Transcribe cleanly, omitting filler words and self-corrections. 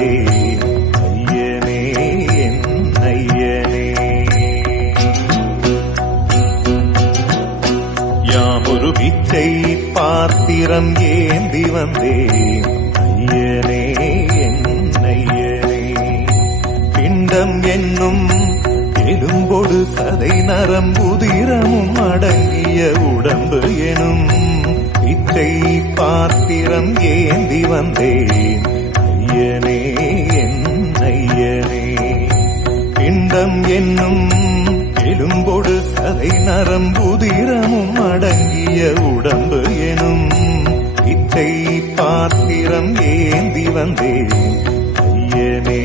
வந்தேன் ஐயனே என் ஐயனே. யாமொரு பிச்சை பாத்திரம் ஏந்தி வந்தேன் ஐயனே என் ஐயனே. பிண்டம் என்னும் எலும்பொடு சதை நரம்புதிரமும் அடங்கிய உடம்பு எனும் பிச்சை பாத்திரம் ஏந்தி வந்தேன் ஐயனே என் ஐயனே. பிண்டம் என்னும் எலும்பொடு சதை நரம்புதிரமும் அடங்கிய உடம்பு எனும் பிச்சை பாத்திரம் ஏந்தி வந்தேன் ஐயனே